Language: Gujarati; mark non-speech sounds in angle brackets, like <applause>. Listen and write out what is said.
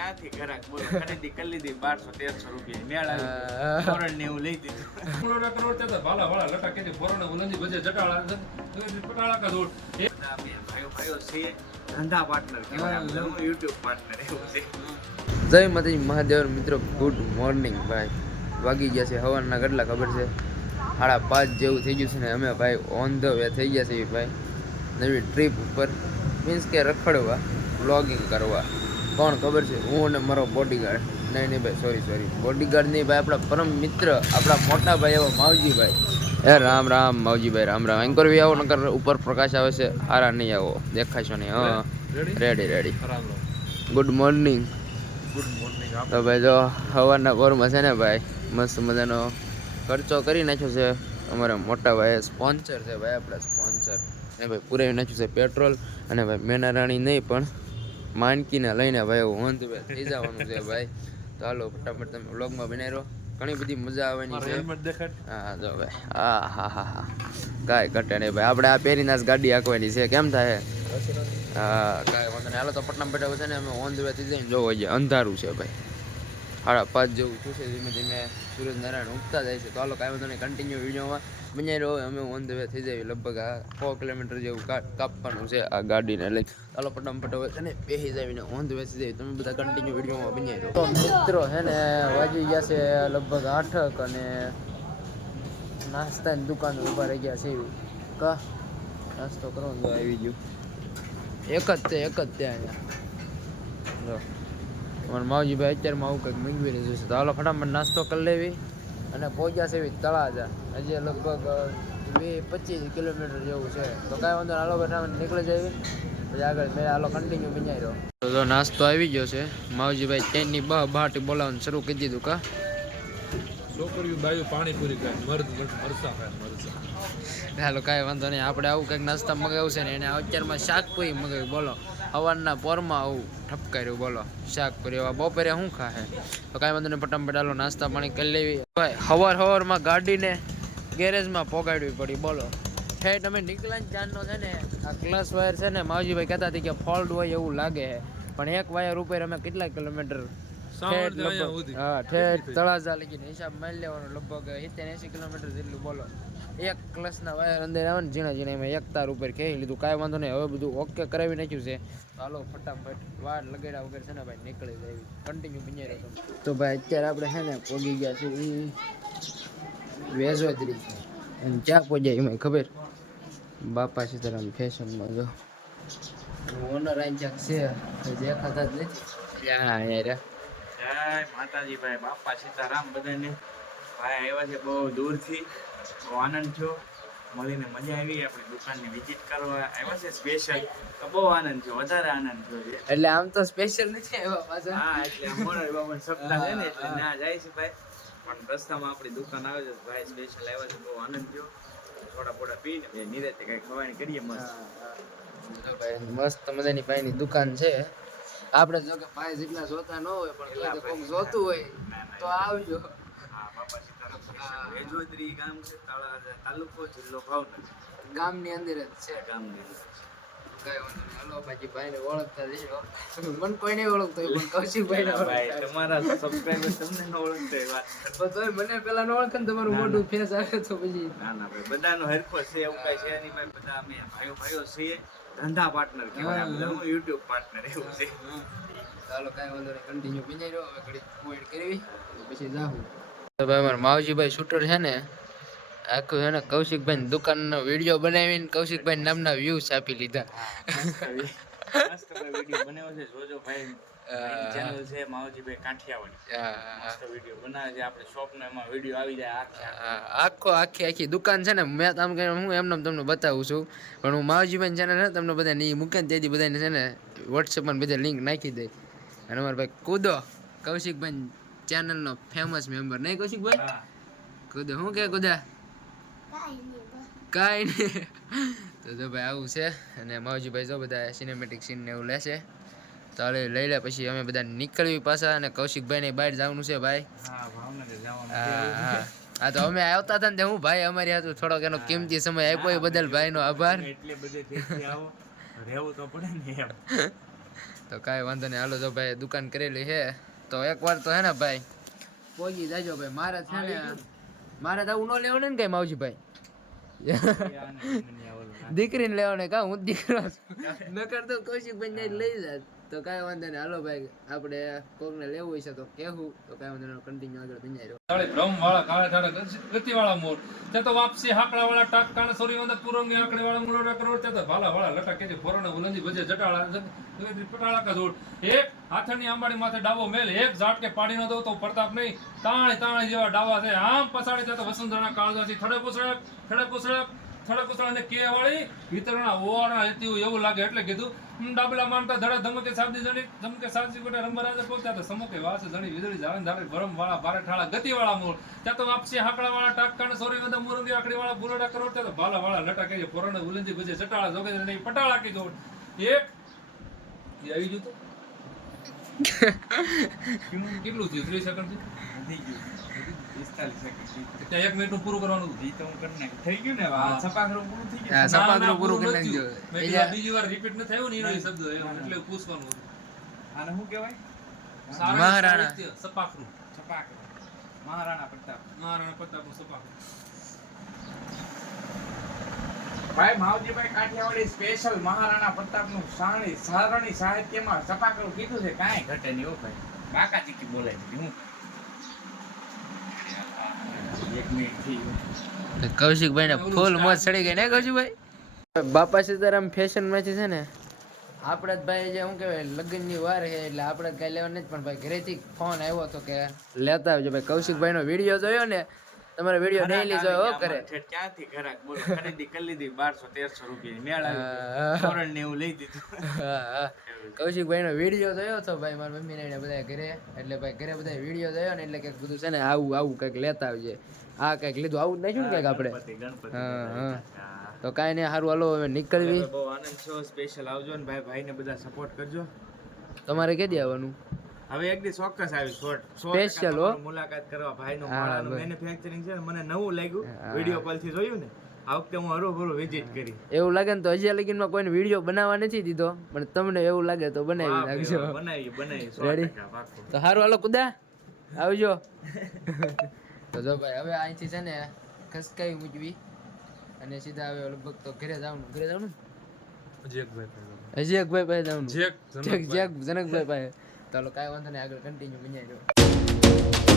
ક્યાંથી ઘરાક બોલો? ખરીદી કરી લીધી બારસો તેરસો રૂપિયા મેળા ફોરન ને એવું લઈ દીધું. કરોડ ભાલા ભાલા લટા કે ફોરને ઉલંદી બધે જટાળા પટાળા કા દોડ ભાઈઓ ભાઈઓ છીએ ધંધા પાર્ટનર કહેવાય યુટ્યુબ પાર્ટનર એવું છે. જય માતાજી મહાદેવ મિત્રો ગુડ મોર્નિંગ ભાઈ. વાગી ગયા છે હવાના કેટલા ખબર છે? સાડા પાંચ જેવું થઈ ગયું છે ને અમે ભાઈ ઓન ધ વે થઈ ગયા છીએ ભાઈ. નવી ટ્રીપ ઉપર. મીન્સ કે રખડવા વ્લોગિંગ કરવા. કોણ ખબર છે? હું અને મારો બોડીગાર્ડ નહીં નહીં ભાઈ સોરી સોરી બોડીગાર્ડ નહીં ભાઈ આપણા પરમ મિત્ર આપણા મોટા ભાઈ એવા માવજીભાઈ. એ રામ રામ માવજીભાઈ રામ રામ. એન્કર બી આવો નકર ઉપર પ્રકાશ આવે છે હારા નહીં આવો. દેખાશો નહીં હા. Ready ready good morning good morning તો ભાઈ જો હવાના પોરમાં છે ને ભાઈ મસ્ત મજાનો ખર્ચો કરી નાખ્યો છે. અમારા મોટા ભાઈ સ્પોન્સર છે ભાઈ આપણા સ્પોન્સર ને ભાઈ પુરાવી નાખ્યું છે પેટ્રોલ અને ભાઈ મેના રાણી નહીં પણ માનકીને લઈને ભાઈ હોંધ થઈ જવાનું છે ભાઈ. તો હાલો ફટાફટ તમે વ્લોગમાં બનાવ્યો. ઘણી બધી મજા આવવાની છે. હેલ્મેટ દેખાડ હા જો ભાઈ. હા હા હા હા. કાંઈ ઘટે નહીં ભાઈ. આપણે આ પહેરીને જ ગાડી હાંકવાની છે. કેમ થાય? હા કાંઈ વાંધો નહીં. હાલો તો પટના બેઠા છે ને અમે ઓન ધ વે થઈ જઈને જોવો છે અંધારું છે ભાઈ. સાડા પાંચ જેવું છે ધીમે ધીમે સૂરજ નારાયણ ઉગતા જાય છે. તો હાલો કાંઈ વાંધો નહીં. કન્ટિન્યુ વિડીયોમાં બનાવી હોય અમે ઓન ધ વે થઈ જાય, લગભગ આ સો કિલોમીટર જેવું કાપવાનું છે આ ગાડીને લઈ ચાલો ફટાફટ હવે અને બેસી જાવીને ઓન ધ વે થઈ જાય તમે બધા કન્ટિન્યુ વિડીયોમાં બન્યા રહ્યો તો મિત્રો છે ને, વાગી ગયા છે લગભગ આઠક અને નાસ્તાની દુકાન ઊભા રહી ગયા છે કા? નાસ્તો કરો આવી ગયું. એક જ તે એક જ તે અહીંયા. અમારા માવજીભાઈ અત્યારમાં આવું કંઈક મંગવી લીધું છે. તો હાલો ફટાફટ નાસ્તો કરી લેવી. અને પહોંચ્યા છે એવી તળાજા. હજી લગભગ વીસ પચીસ કિલોમીટર જેવું છે. તો કાંઈ વાંધો હાલો ફટાફટ નીકળી જઈએ. પછી આગળ મેં હાલો કન્ટિન્યુ બિનાઈ રહ્યો તો નાસ્તો આવી ગયો છે. માવજીભાઈ ચેનની બહ બહાટી બોલાવવાનું શરૂ કરી દીધું કા? છોકરીઓ બાજુ પાણીપુરી ખાય મરદ મરસા ખાય મરસા. હાલો કાંઈ વાંધો નહીં. આપણે આવું કંઈક નાસ્તા મગાવ્યું છે ને એને અત્યારમાં શાકપુરી મગાવી. બોલો. સવારના પોરમાં આવું ઠપકાર્યું બોલો. શાકપુરી એવા બપોરે શું ખાહે? તો કાંઈ વાંધો નહીં પટમ પટાલો નાસ્તા પાણી કરી લેવી. ભાઈ હવાર હવારમાં ગાડીને ગેરેજમાં પોગાડવી પડી બોલો. હે તમે નીકળ્યા ને ચાંદનો છે ને આ ક્લાસ વાયર છે ને માવજીભાઈ કહેતા હતી કે ફોલ્ટ હોય એવું લાગે છે. પણ એક વાયર ઉપર અમે કેટલા કિલોમીટર. હા ઠેઠ તળાજા લગીને હિસાબ મારી લેવાનો લગભગ સિત્તેર એસી કિલોમીટર જેટલું બોલો. એક ક્લસના વાયર અંદર આવે ને ઝીણા ઝીણા એમાં એક તાર ઉપર ખેંચી લીધું. કાંઈ વાંધો નહીં. હવે બધું ઓકે કરાવી નાખ્યું છે. હાલો, ફટાફટ વાર લગાડ્યા વગર છે ને ભાઈ નીકળી જાય. કન્ટિન્યુ બની રહ્યો તો ભાઈ અત્યારે આપણે છે ને પોગી ગયા છે વેજોદરી. અને ક્યાં પહોંચ્યા એમાં ખબર? બાપા સીતારામ ફેશનમાં જો. ઓનર આઈ ક્યાંક છે? દેખાતા જ નથી. અહીંયા. જય માતાજી ભાઈ, બાપા સીતારામ બધાને. ભાઈ આવ્યા છે બહુ દૂરથી. બહુ આનંદ થયો. મળીને મજા આવી. આપણી દુકાનની વિઝિટ કરવા આવ્યા છે સ્પેશિયલ તો બહુ આનંદ થયો. વધારે આનંદ થયો છે. એટલે આમ તો સ્પેશિયલ નથી આવ્યા પાછા? હા એટલે મોરારી બાબાના સપ્તાહ છે ને એટલે ના જાય છે ભાઈ. પણ રસ્તામાં આપણી દુકાન આવે છે. ભાઈ સ્પેશિયલ આવ્યા છે. બહુ આનંદ થયો. થોડા થોડા પીને નિરાતે કઈ ખવાણી કરીએ મસ્ત. મસ્ત મજાની ભાઈની દુકાન છે. આપણે જો કે ભાઈ જેટલા જોતા ન હોય પણ જોતું હોય તો આવજો. હા બાપા સીતારામ ગામ છે તાલુકો જિલ્લો ભાવનગર ગામની અંદર જ છે. ગામની કઈ વાંધો નહીં હાલો બાકી ભાઈને ઓળખતા જઈશો મને કોઈ નહીં ઓળખતો હોય પણ કૌશિકભાઈને ભાઈ તમારા સબસ્ક્રાઇબર તમને ન ઓળખતો એ વાત તોય મને પેલા ન ઓળખે ને તમારું મોટું ફેસ આવે તો પછી ના ના ભાઈ બધાનો હરખો છે એવું કઈ છે નહીં ભાઈ. બધા અમે ભાઈઓ ભાઈઓ છીએ ધંધા પાર્ટનર કહેવાય આપણે. હું યુટ્યુબ પાર્ટનર એવું છે. ચાલો કાંઈ વાંધો નહીં. કન્ટિન્યુ બિનાઈ રહ્યો હવે ઘડી કરવી પછી જાહું. તો ભાઈ મારા માવજીભાઈ શૂટર છે ને આખું છે ને કૌશિકભાઈ દુકાનનો વીડિયો બનાવીને કૌશિકભાઈ નામના વ્યૂઝ આપી લીધા વીડિયો બનાવ્યો છે જોજો ભાઈ ચેનલ છે માવજીભાઈ કાઠિયાવાડી આ- મસ્ત વીડિયો બનાવે છે આપણે શોપ વીડિયો આવી જાય આખે આખો. આખી દુકાન છે ને મેં આમ કે હું એમને તમને બતાવું છું પણ હું માવજીભાઈ ચેનલ છે તમને બધાને એ મૂકે ને તેથી બધાને છે ને વોટ્સએપમાં બધા લિંક નાખી દે અને અમારા ભાઈ કૂદો કૌશિકભાઈ ચેનલનો ફેમસ મેમ્બર નહીં કૌશિકભાઈ કુદા કૂદો શું કે કુદા? કાંઈ નહીં તો જો ભાઈ આવું છે. અને માવજીભાઈ જો બધા સિનેમેટિક સીન ને એવું લેશે તો હાલે લઈ લે પછી અમે બધા નીકળવી પાછા અને કૌશિકભાઈને બહાર જવાનું છે ભાઈ. હા હા તો અમે આવતા હતા ને હું ભાઈ અમારી હાથું થોડોક એનો કિંમતી સમય આપ્યો એ બદલ ભાઈનો આભાર. એટલે બધે રહેવું તો પડે ને <laughs> તો કાંઈ વાંધો નહીં. હાલો જો ભાઈ દુકાન કરેલી છે. તો એકવાર તો હે ને ભાઈ પહોંચી જાજો ભાઈ. મારે છે ને મારે તો આવું ન લેવું ને કઈ માવજી ભાઈ. દીકરીને લેવાને કા હું દીકરો છું. <laughs> નકર તો કૌશિકભાઈ ને લઈ જાત. તો કાંઈ વાંધો નહીં. હાલો ભાઈ આપણે કોકને લેવું હશે તો કહેવું. તો કાંઈ વાંધો નહીં કન્ટિન્યુ આગળ ભીંજાઈ રહ્યો તાળે ભ્રમ વાળા કાળા ધાડા ગતિ વાળા મોર. તે તો વાપસી હાકડા વાળા ટાક કાણ સોરી વાંધા પુરંગી આકડે વાળા મોર કરોડ તે તો ભાલા વાળા લટા કે ફોરણે ઉલંદી ભજે જટાળા પટાળા કા જોડ એક હાથની આંબાડી માથે ડાબો મેલ એક ઝાટકે પાડી ન દો તો પ્રતાપ નહીં. તાણે તાણે જેવા ડાવા છે. આમ પસાડી તે તો વસંતરાણા કાળજાથી થડે પૂછડક થડે પૂછડક. થડે પૂછડા ને કે વાળી વિતરણા ઓવાળા હતી એવું લાગે એટલે કીધું ડાબલા માનતા ધડા ધમકે સાબદી જણી ધમકે સાબદી કોટા રંબર પોતા પહોંચ્યા તો સમકે વાસે જણી વીજળી જાળે ધારે ભરમ વાળા ભારે ઠાળા ગતિ વાળા મૂળ ત્યાં તો વાપસી હાકડા વાળા ટાકકાણ સોરી વંદા મુરંગી આકડી વાળા બુલોડા કરોડ ત્યાં તો ભાલા વાળા લટા કે પોરણ ઉલંદી ભજે ચટાળા જોગે નહીં પટાળા કી જોડ. એક એ આવી ગયું તો? <laughs> કેટલું થયું? ત્રીસ સેકન્ડ ગયું. પિસ્તાલીસ સેકન્ડ એક મિનિટ પૂરું કરવાનું. હતું. તો હું કરી નાખી. થઈ ગયું ને આ છપાખરું પૂરું થઈ ગયું? હા, ના, ના, સપાકરું પૂરું કરી નથી. નાખજો. થયું. મેં કીધું આ બીજી વાર રિપીટ ન થયું ને એનો શબ્દ એટલે પૂછવાનું હતું. આને શું કહેવાય? મહારાણા. સાહિત્ય, છપાખરું મહારાણા પ્રતાપ. મહારાણા પ્રતાપનું ભાઈ માવજીભાઈ કાઠિયાવાડી સ્પેશિયલ મહારાણા પ્રતાપનું સારણી સારણી સાહિત્યમાં છપાખરું કીધું છે? કાંઈ ઘટે નહીં હો ભાઈ. કાકા ચીકી બોલાય હું એક મિનિટ થઈ ગયું કૌશિકભાઈ ને ફૂલ મોજ ચડી ગઈ ને કૌશિકભાઈ? બાપા સીતારામ ફેશનમાંથી છે ને આપણે જ ભાઈ જે શું કહેવાય લગ્નની વાર છે એટલે આપણે જ કઈ લેવા નથી. પણ ભાઈ ઘરેથી ફોન આવ્યો હતો કે લેતા આવજો. ભાઈ કૌશિકભાઈ નો વીડિયો જોયો ને તમારો વીડિયો ડેઈલી જોયો હો કરે. ક્યાંથી ઘરાક બોલો ખરીદી કરી લીધી બારસો તેરસો રૂપિયા મેળ. આવી ધોરણ ને એવું લઈ દીધું. કૌશિકભાઈ નો વીડિયો જોયો તો ભાઈ મારા મમ્મી ને બધા ઘરે એટલે ભાઈ ઘરે બધા વીડિયો જોયો ને એટલે કંઈક બધું છે ને આવું આવું કંઈક લેતા આવજે. આ કંઈક લીધું આવું જ નહીં ને કંઈક આપણે? હા, હા. તો કાંઈ નહીં સારું હાલો હવે નીકળવી. બહુ આનંદ છો સ્પેશિયલ આવજો ને ભાઈ ભાઈને બધા સપોર્ટ કરજો. તમારે કેદી આવવાનું? હવે એક દી ચોક્કસ આવી શોર્ટ સ્પેશિયલ હો. મુલાકાત કરવા ભાઈનું માળાનું મેન્યુફેક્ચરિંગ છે મને નવું લાગ્યું. વીડિયો કોલથી જોયું ને આ વખતે હું હરોભરો વિઝિટ કરી. એવું લાગે ને તો હજી લગીનમાં કોઈને વીડિયો બનાવવા નથી દીધો પણ તમને એવું લાગે તો બનાવી નાખજો. બનાવી બનાવી પાક્કું. તો સારું હાલો કુદા. <laughs> આવજો. તો જો ભાઈ હવે અહીંથી છે ને ખસકાઈ મૂકવી અને સીધા હવે લગભગ તો ઘરે જવાનું. ઘરે જવાનું? હજી એક ભાઈ પાસે. હજી ભાઈ પાસે જવાનું. જેક જેક જેક જનકભાઈ પાસે. હાલો કાંઈ વાંધો નહીં આગળ કન્ટિન્યુ બન્યા રહ્યો